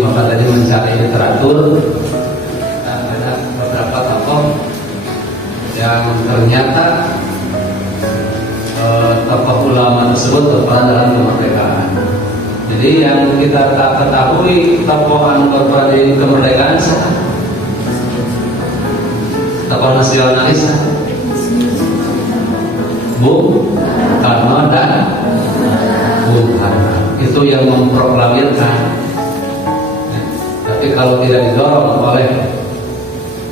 maka tadi mencari literatur dan ada beberapa tokoh yang ternyata tokoh ulama tersebut berperan dalam kemerdekaan. Jadi yang kita tak ketahui tokoh yang berperan di kemerdekaan siapa? Tokoh nasionalis Bung Karno dan Bung Hatta. Itu yang memproklamirkan. Tapi kalau tidak didorong oleh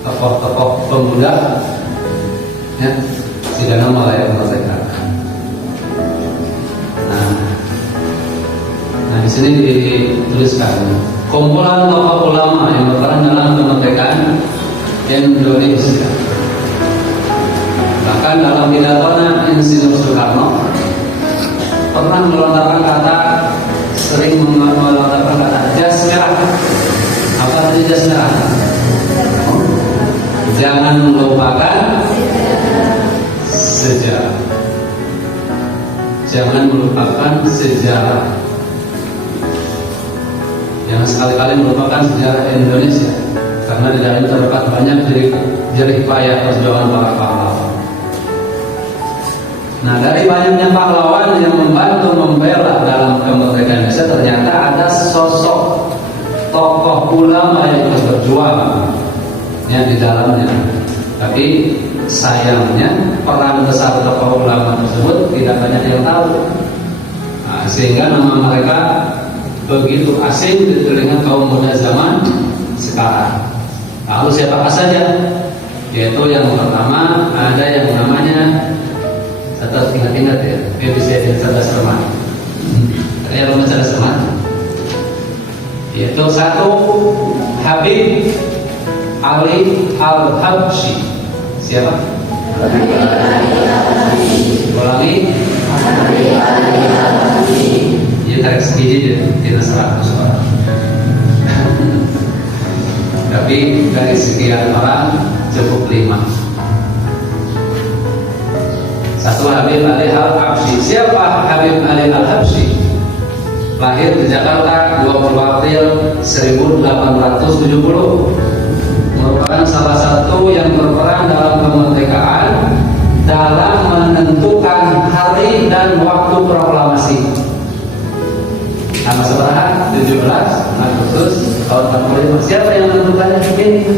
tokoh-tokoh pemuda, ya, tidak nama layak kemerdekaan. Nah, di sini dituliskan kumpulan tokoh ulama yang berperan dalam kemerdekaan Indonesia. Bahkan dalam pidatonya Insinyur Soekarno pernah melontarkan kata, sering melontarkan kata jas merah. Apa itu jas merah? Jangan melupakan sejarah. Jangan melupakan sejarah. Jangan sekali-kali melupakan sejarah Indonesia, karena di dalamnya terdapat banyak jerih payah perjuangan para pahlawan. Nah, dari banyaknya pahlawan yang membantu membela dalam kemerdekaan Indonesia, ternyata ada sosok tokoh ulama yang terus berjuang ya di dalamnya. Tapi sayangnya peran besar tokoh ulama tersebut tidak banyak yang tahu. Nah, sehingga nama mereka begitu asing di telinga kaum muda zaman sekarang. Lalu siapa saja? Yaitu yang pertama ada yang namanya, tetap ingat-ingat ya, bisa cerdas cermat. Ada yang namanya cerdas cermat. Yaitu satu, Habib Ali Al-Habsyi. Siapa? Habib Ali Al-Habsyi. Ulangi. Habib Ali Al-Habsyi. Dia tarik sedikit ya, tidak 100 orang. Tapi dari sekian orang cukup 5. Satu, Habib Ali Al-Habsyi. Siapa Habib Ali Al-Habsyi? Lahir di Jakarta 20 April 1870. Merupakan salah satu yang berperan dalam kemerdekaan dalam menentukan hari dan waktu proklamasi. Tanggal seberapa? 17 Agustus tahun 45. Siapa yang menentukannya ini?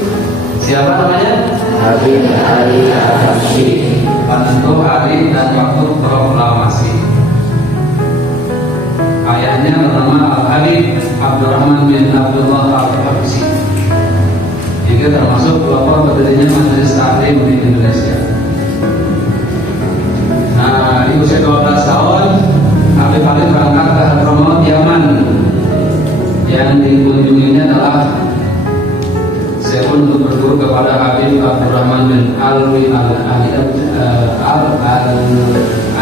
Siapa namanya? Habib Ali Al-Habsyi. Penentu hari dan waktu proklamasi. Ayahnya bernama Al-Habib Abdurrahman bin Abdullah Al-Habsyi. Juga termasuk pelopor berdirinya Majelis Taklim di Indonesia. Nah, di usia 12 tahun Habib Ali berangkat ke Hadramaut, Yaman. Yang dikunjunginya adalah Syekhun untuk berguru kepada Habib Abdurrahman bin Alwi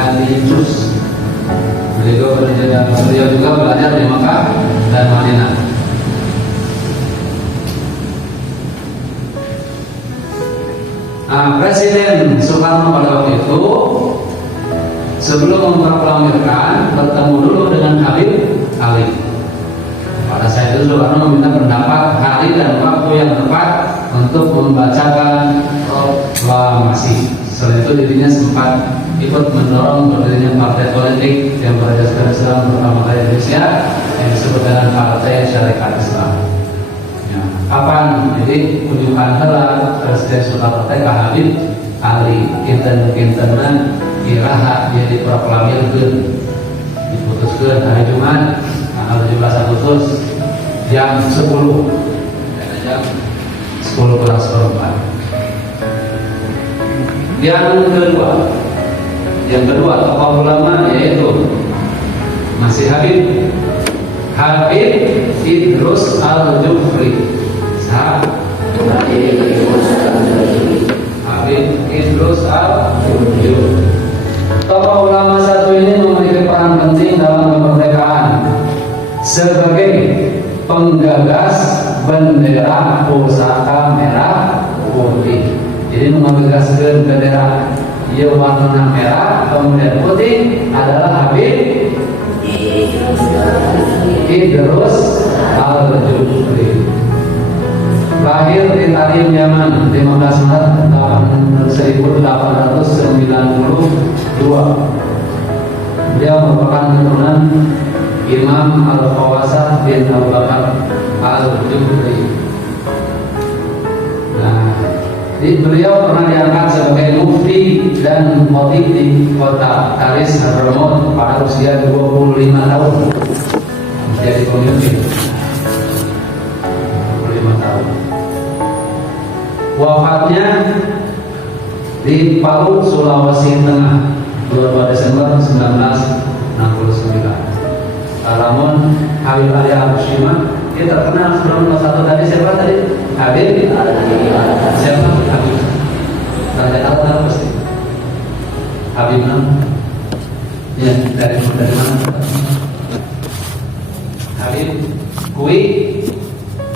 Al-Alijus. Beliau juga belajar di Mekah dan Madinah. Nah, Presiden Soekarno pada waktu itu sebelum memproklamirkan bertemu dulu dengan Habib Ali. Pada saat itu Soekarno meminta pendapat hari dan waktu yang tepat untuk membacakan proklamasi. Selain itu dirinya sempat ikut mendorong berdirinya partai politik yang berasaskan Islam pertama kali di Indonesia yang disebut dengan Partai Syarikat Islam. Ya. Kapan? Jadi kunjungan heula Presiden Soekarno teh ka Habib Ali kinten-kintenan iraha dia diproklamirkeun, diputuskeun hari Jumat tanggal 17 Agustus jam 10. Jam 10 kurang seperempat. Yang kedua tokoh ulama yaitu masih Habib Idrus Al-Jufri. Habib Idrus Al-Jufri. Tokoh ulama satu ini memiliki peran penting dalam kemerdekaan sebagai penggagas bendera pusaka merah putih. Jadi menggagaskan bendera yang warna merah kemudian putih adalah Habib Idrus al-Jufri. Lahir di Tarim, Yaman 15 Maret 1892. Dia merupakan keturunan Imam Al-Khawasah bin Abu Bakar al-Jufri. Nah, beliau pernah diangkat sebagai mufti dan khatib di kota Taris Hadramaut pada usia 25 tahun. Jadi pemimpin 25 tahun. Wafatnya di Palu, Sulawesi Tengah 22 Desember 1969. Namun Habib Ali Al-Hashimah dia terkenal sebelum satu tadi siapa tadi? Habib siapa? Habib. Dari Jakarta pasti. Habib nama? Ya, dari mana? Habib Kui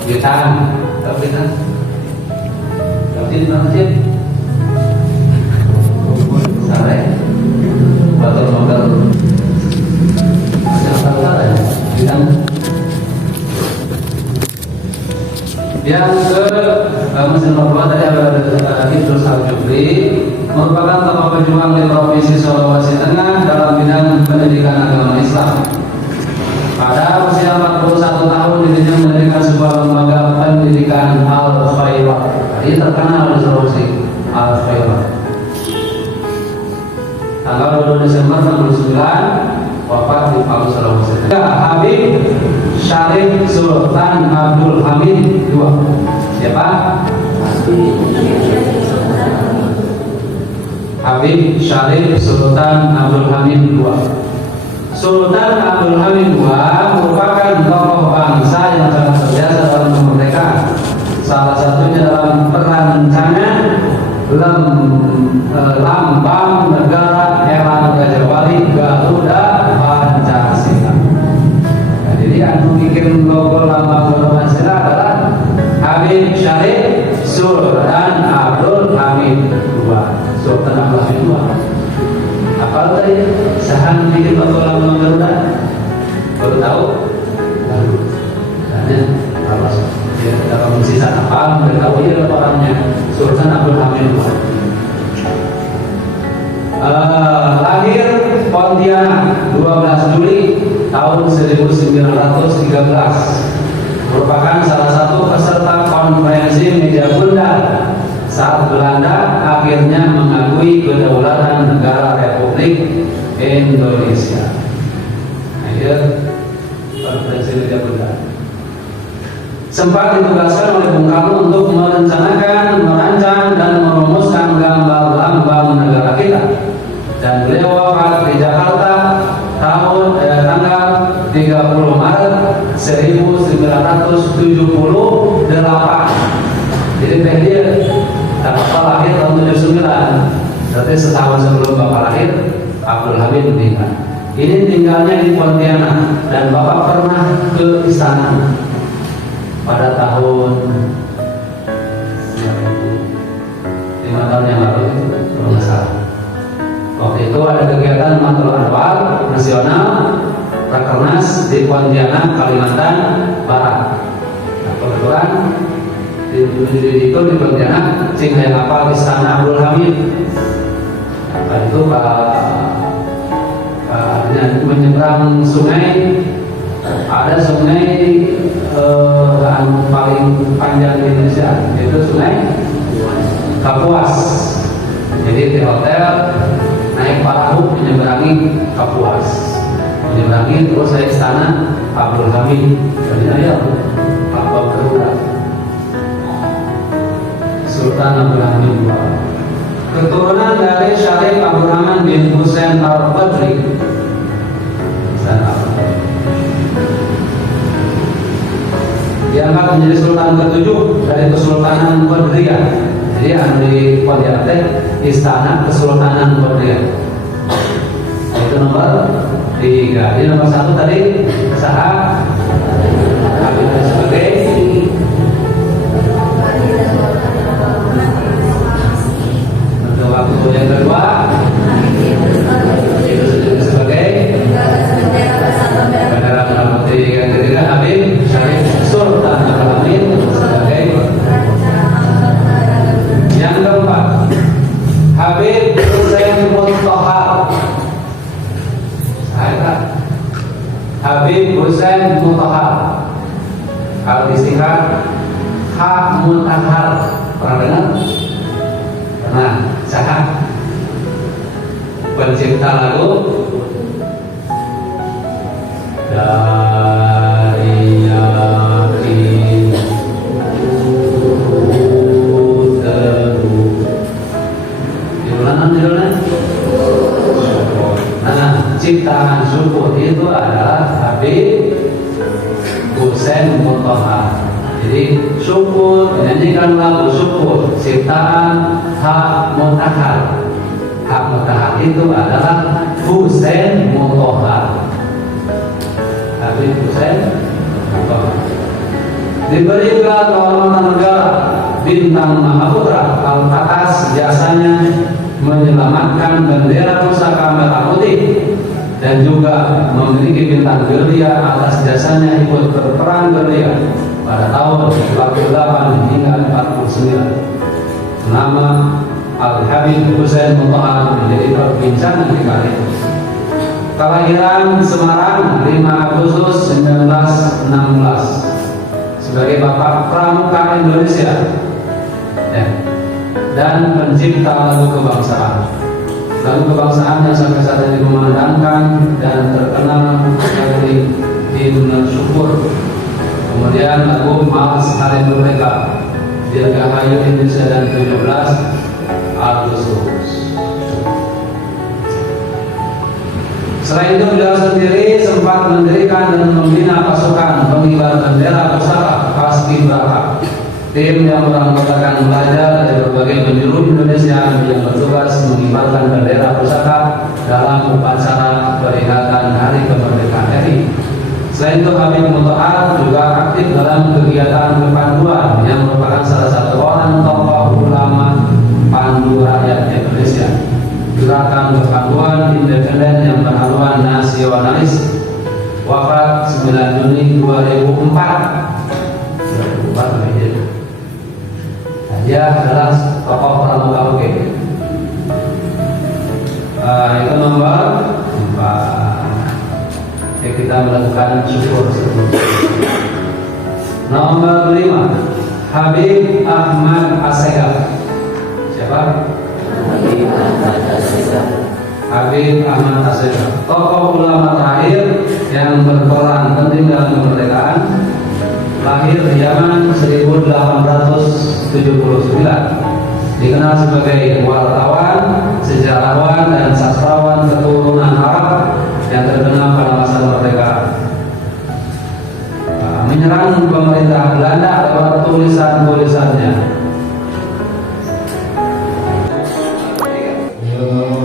Gitan, tapi kan nanti sare motor siapa ya? Gitan. Yang ke mesin kedua tadi ada Idrus al-Jufri, merupakan tokoh pejuang di provinsi Sulawesi Tengah dalam bidang pendidikan agama Islam. Pada usia 41 tahun dirinya mendirikan sebuah lembaga pendidikan Al-Khairat. Tadi terkenal di Sulawesi, Al-Khairat. Tanggal 22 Desember 1969 wafat di Palu, Sulawesi Tengah. Habib Syarif Sultan Abdul Hamid II. Siapa? Habib Syarif Sultan Abdul Hamid II. Sultan Abdul Hamid II merupakan tokoh bangsa yang sangat berjasa dalam kemerdekaan. Salah satunya dalam perancangan lambang negara era Raja Wali Garuda Pancasila. Nah, jadi yang bikin logo lambang Garuda Pancasila adalah Habib Syarif Sultan Abdul Hamid II. Sultan Abdul Hamid II. Apa tadi? Sahan bikin logo lambang Garuda? Baru tahu? Baru. Karena kalau dalam sisa apa? Baru tahu ya orangnya. Sultan Abdul Hamid II. Lahir Pontianak 12 Juli tahun 1913. Merupakan salah satu peserta konferensi meja bundar saat Belanda akhirnya mengakui kedaulatan negara Republik Indonesia. Akhir konferensi meja bundar. Sempat ditugaskan oleh Bung Karno untuk merencanakan, merancang dan merumuskan gambar lambang negara kita. Dan beliau wafat di Jakarta tanggal 30 Maret 1978. Jadi dia Bapak lahir tahun 79, berarti setahun sebelum Bapak lahir Abdul Hamid meninggal. Ini tinggalnya di Pontianak dan Bapak pernah ke istana pada tahun 5 tahun yang lalu itu, kalau nggak salah. Waktu itu ada kegiatan Matul Anwar nasional Rakernas di Pontianak, Kalimantan Barat. Nah, kebetulan di Pontianak sing yang hafal istana Abdul Hamid. Nah, itu menyeberang sungai, ada sungai yang paling panjang di Indonesia, yaitu sungai Kapuas. Jadi di hotel naik perahu menyeberangi Kapuas, menyeberangi terus saya istana Abdul Hamid. Jadi saya lambang Garuda Sultan Abdul Hamid II. Keturunan dari Syarif Abdurrahman bin Husain Al-Badri. Diangkat menjadi Sultan ke-7 dari Kesultanan Badriyah. Jadi anu di Pontianak Istana Kesultanan Badriyah. Itu nomor 3. Di nomor 1 tadi saha sebagai waktu yang kedua itu sebagai Al-istihad hak mutakhar. Pernah dengar? Pernah. Siapa? Pencipta lagu dari yakin judulnya. Nah, ciptaan syukur itu adalah Habib Husain Mutahhar. Jadi syukur, menyanyikan lagu syukur ciptaan Hak Mutahhar. Hak Mutahhar itu adalah Husain Mutahhar. Habib Husain Mutahhar. Diberikan kehormatan negara bintang Mahaputra atas jasanya menyelamatkan bendera pusaka merah putih dan juga memiliki bintang gerilya atas jasanya ikut berperang gerilya pada tahun 48 hingga 49. Nama Al-Habib Husain Mutahhar menjadi perbincangan di kali itu. Kelahiran Semarang 5 Agustus 1916 sebagai Bapak Pramuka Indonesia ya, dan pencipta lagu kebangsaan. Lagu kebangsaan yang sampai saat ini memandangkan dan terkenal sebagai himne syukur. Kemudian lagu Mas Hari Merdeka, Dirgahayu Indonesia dan 17 Agustus. Selain itu beliau sendiri sempat mendirikan dan membina pasukan pengibar bendera pusaka Paskibraka, tim yang beranggotakan pelajar dari berbagai penjuru Indonesia yang bertugas mengibarkan bendera pusaka dalam upacara peringatan Hari Kemerdekaan RI. Selain itu Habib Mutahhar juga aktif dalam kegiatan kepanduan yang merupakan salah satu orang tokoh ulama pandu rakyat Indonesia. Gerakan kepanduan independen yang berhaluan nasionalis, wafat 9 Juni 2004. Dia adalah tokoh pramuka UGM. Itu nomor 4. Oke, kita melakukan syukur. Nomor 5, Habib Ahmad Assegaf. Siapa? Habib Ahmad Assegaf, tokoh ulama terakhir yang berperan penting dalam kemerdekaan. Lahir di Yaman 1879. Dikenal sebagai wartawan, sejarawan, dan sastrawan keturunan Arab yang terkenal pada masa kemerdekaan. Menyerang pemerintah Belanda lewat tulisan-tulisannya. Oh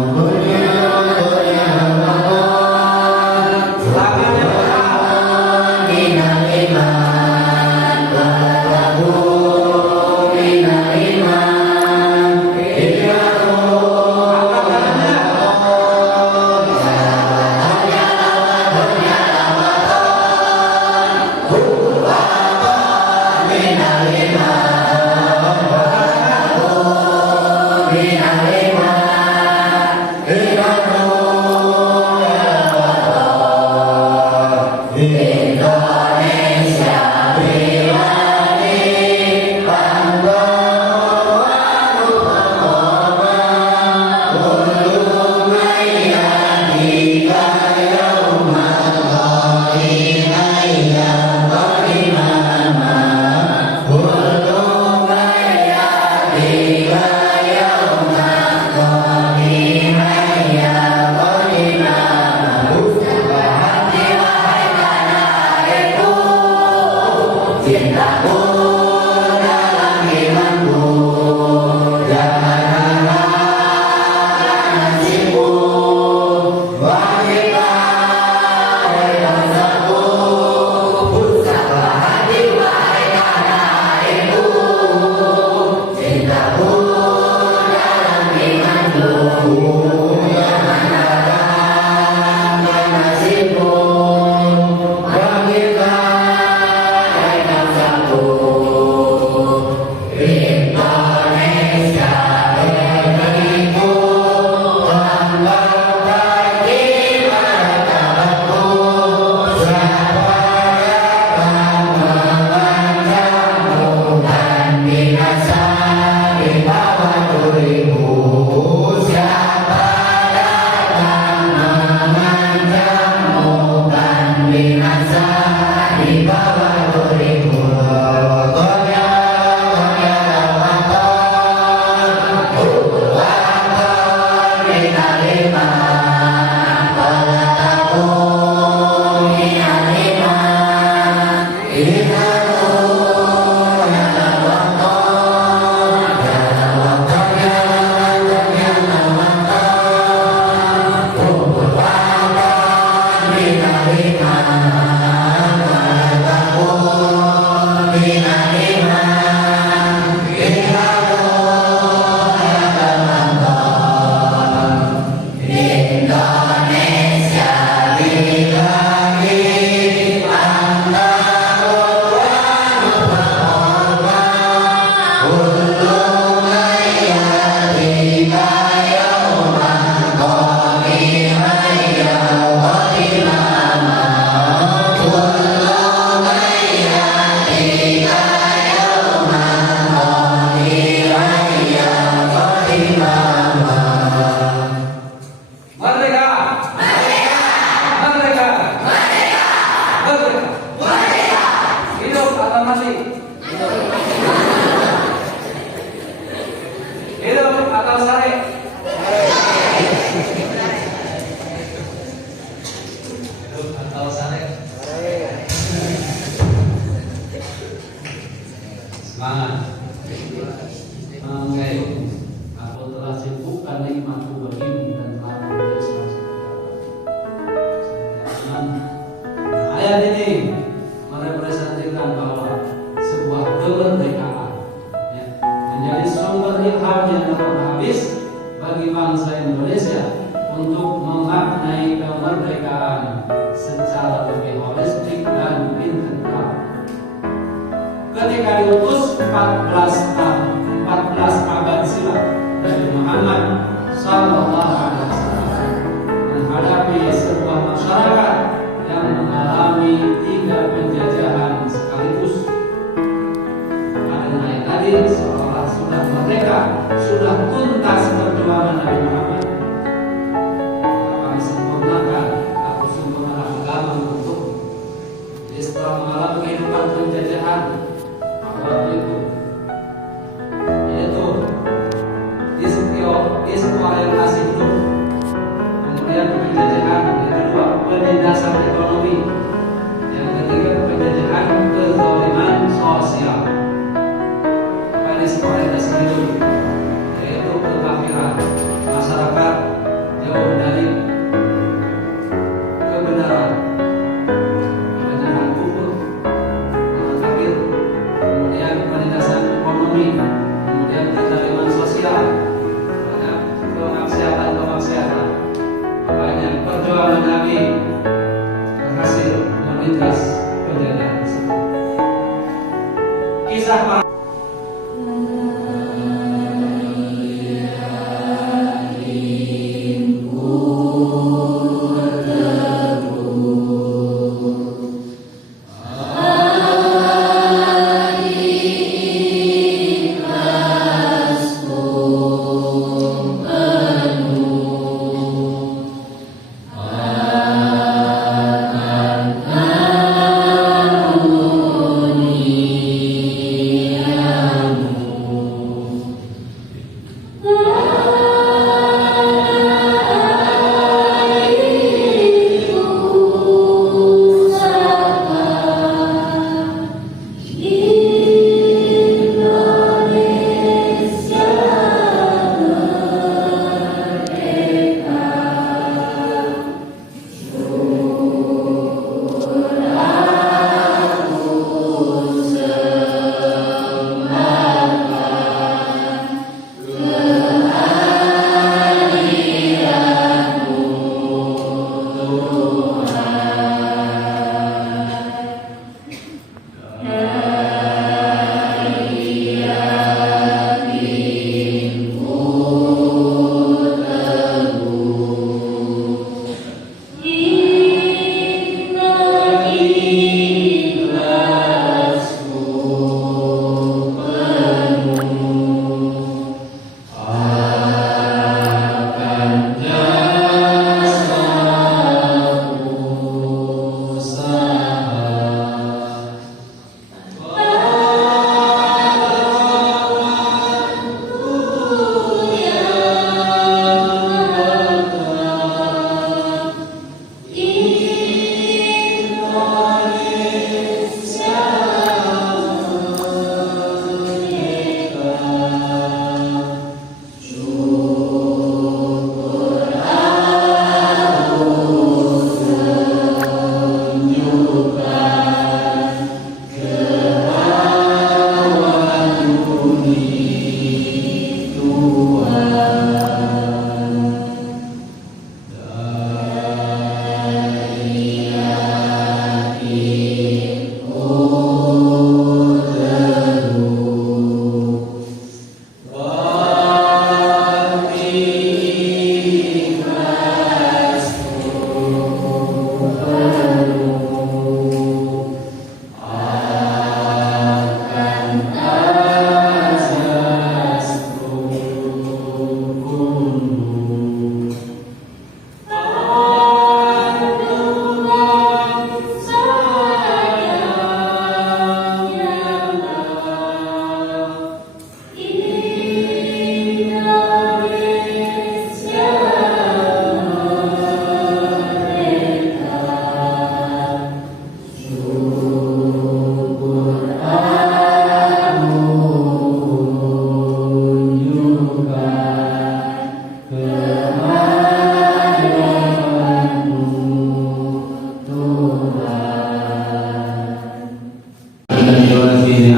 Ayat ini merepresentasikan bahwa sebuah kemerdekaan menjadi sumber ilham yang tak habis bagi bangsa Indonesia untuk memaknai kemerdekaan secara lebih holistik dan integral. Ketika diutus 14 abad silam Nabi Muhammad Sallallahu Alaihi Wasallam menghadapi sebuah masyarakat yang mengalami 3 penjajahan sekaligus. Karena tadi seolah sudah merdeka, sudah tuntas perjuangan Nabi Muhammad. Kami sempurnakan, aku sempurnakan agama untuk. Jadi setelah mengalami kehidupan penjajahan, waktu itu, yaitu diseksualisasi hidup, kemudian penjajahan yang kedua penindasan ekonomi, yang ketiga penjajahan kezaliman sosial. Diseksualisasi hidup, yaitu kekafiran, masyarakat jauh dari kebenaran, kufur, kafir, kemudian penindasan ekonomi, kemudian kezaliman sosial, kemaksiatan. Makanya perjuangan Nabi berhasil menindas penjajahan tersebut. Kisah para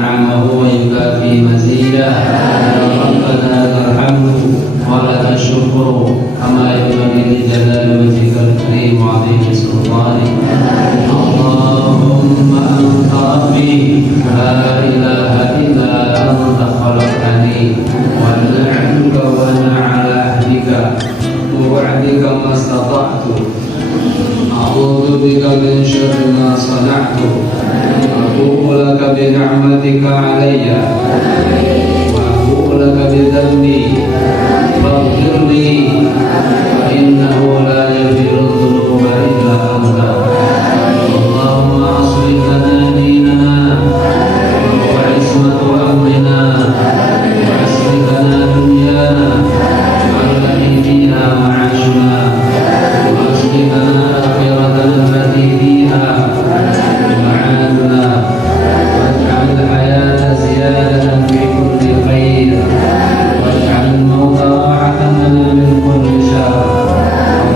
نعمه ويكافي مزيده ربنا لك الحمد ولك الشكر كما ينبغي لجلال وجهك الكريم وعظيم سلطانك اللهم أنت ربي لا إله إلا أنت خلقتني وأنا عبدك وأنا على عهدك ووعدك ما استطعت أعوذ بك من شر ما صنعت أبوء لك بنعمتك علي وأبوء لك بذنبي فاغفر لي فإنه لا يغفر الذنوب إلا أنت اللهم أصلح لنا ديننا وعصمة أمرنا وأصلح لنا دنيانا والتي فيها معاشنا وأصلح لنا آخرتنا التي فيها معادنا واجعل الحياة زيادة في كل خير واجعل الموت راحة لنا من كل شر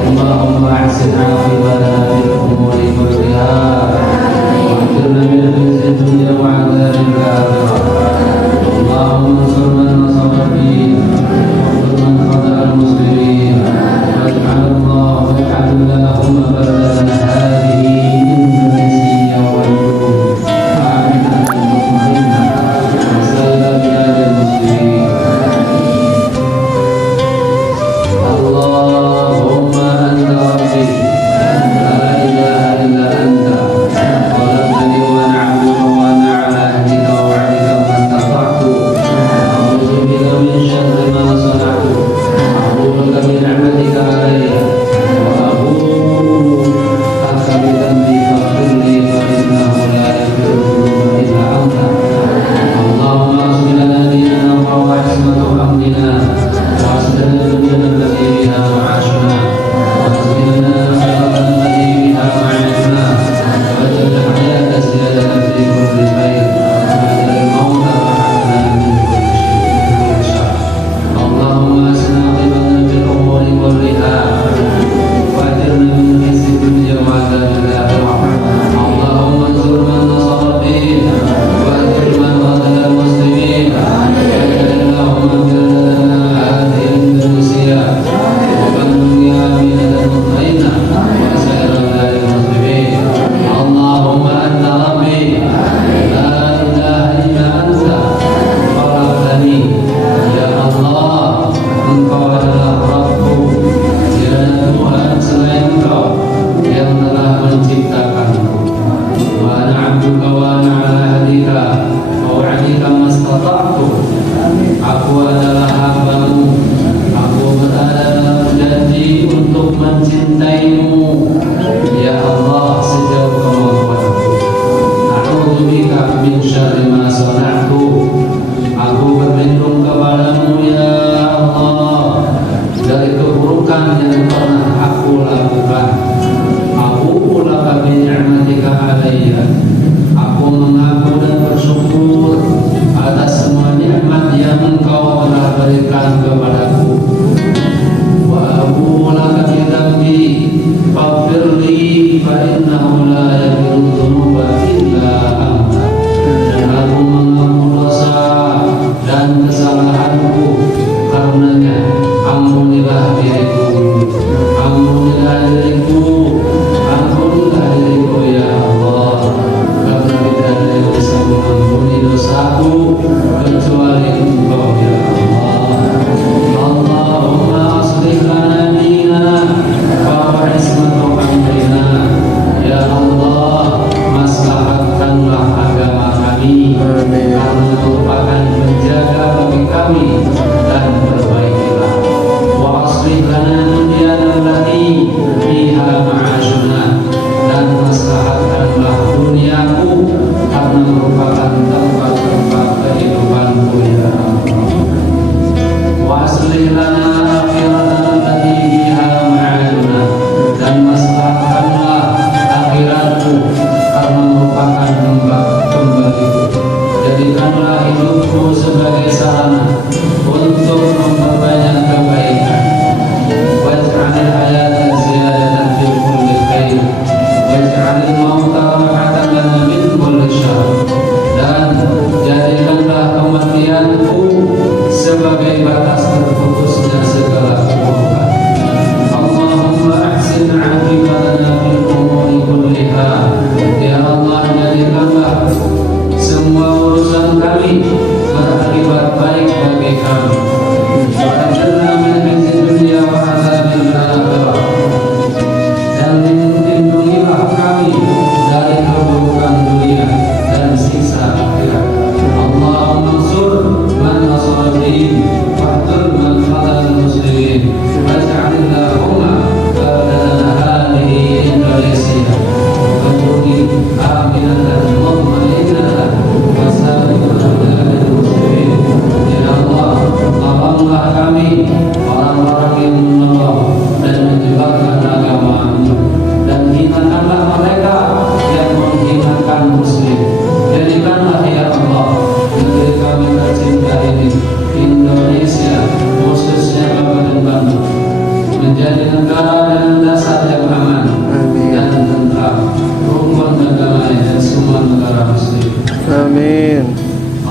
اللهم أحسن عاقبتنا في الأمور كلها واغفرنا من خزي الدنيا وعذاب الآخرة اللهم انصر من نصر الدين وانصر من خذل المسلمين واجعل اللهم بلدنا هذه إندونيسيا والجنوب آمنة مطمئنة وسائر بلاد المسلمين اللهم أنت ربي لا إله إلا أنت خلقتني وأنا عبدك وأنا على عهدك ووعدك ما استطعت أعوذ بك من شر ما صنعت أعوذ بك بنعمتك علي وأبوء لك بذنبي فاغفر لي فإنه لا يغفر الذنوب إلا أنت اللهم أصلح لنا ديننا وعصمة أمرنا وأصلح لنا دنيانا التي بها معاشنا وأصلح لنا آخرتنا التي بها معاشنا واجعل الحياة زيادة في كل خير واجعل الموت راحة من كل شر اللهم أحسن عاقبتنا في الأمور كلها واجرنا من خزي الدنيا وعذاب الآخرة اللهم انصر من نصر الدين واهدر من خذل المسلمين واجعل اللهم بلدنا هذه إندونيسيا وبلدنا آمنة مطمئنة وسائر بلاد المسلمين اللهم أنت ربي لا إله إلا أنت خلقتني ya Allah Engkau adalah Rabbku tidak ada Tuhan selain Engkau yang telah menciptakanku wa ana 'abduka wa ana 'ala ahdika wa wa'dika mastata'tu aku adalah hamba-Mu aku berada dalam janji untuk mencintaimu ya Allah sejauh kemampuanku a'udzu bika min syarri ma sana'tu aku berlindung kepadamu ya Allah dari keburukan yang pernah aku lakukan. Aku laka bi ni'matika alayya. Aku mengaku dan bersyukur atas semua nikmat yang Engkau telah berikan kepadaku. Wa abu laka bi dzambi faghfir li fa innahu la yaghfiru dzunuba illa anta. Dan aku mengaku dosa dan kesalahanku karenanya ampunilah diriku ampunilah diriku ampunilah diriku ya Allah karena tidak ada yang bisa mengampuni dosaku kecuali Engkau ya Allah Allahumma aslih lana dinana wa ismatu amrina ya Allah maslahatkanlah agama kami karena merupakan penjaga bagi kami dan perbaikilah wa aslih lana dunyana allati fiha ma'ashuna dan maslahatkanlah duniaku karena merupakan tempat-tempat kehidupanku ya Allah wa aslih lana akhiratana allati fiha ma'aduna dan maslahatkanlah akhiratku karena merupakan tempat kembaliku jadikanlah hidupku sebagai sarana untuk memperbanyak kebaikan waj'alil hayata ziyadatan fi kulli khair waj'alil mauta rahatan lana min kulli syarr dan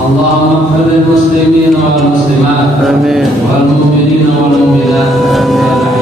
Allahumma ighfir lil muslimin wal muslimat Amin. wal mu'minin wal mu'minat Amin.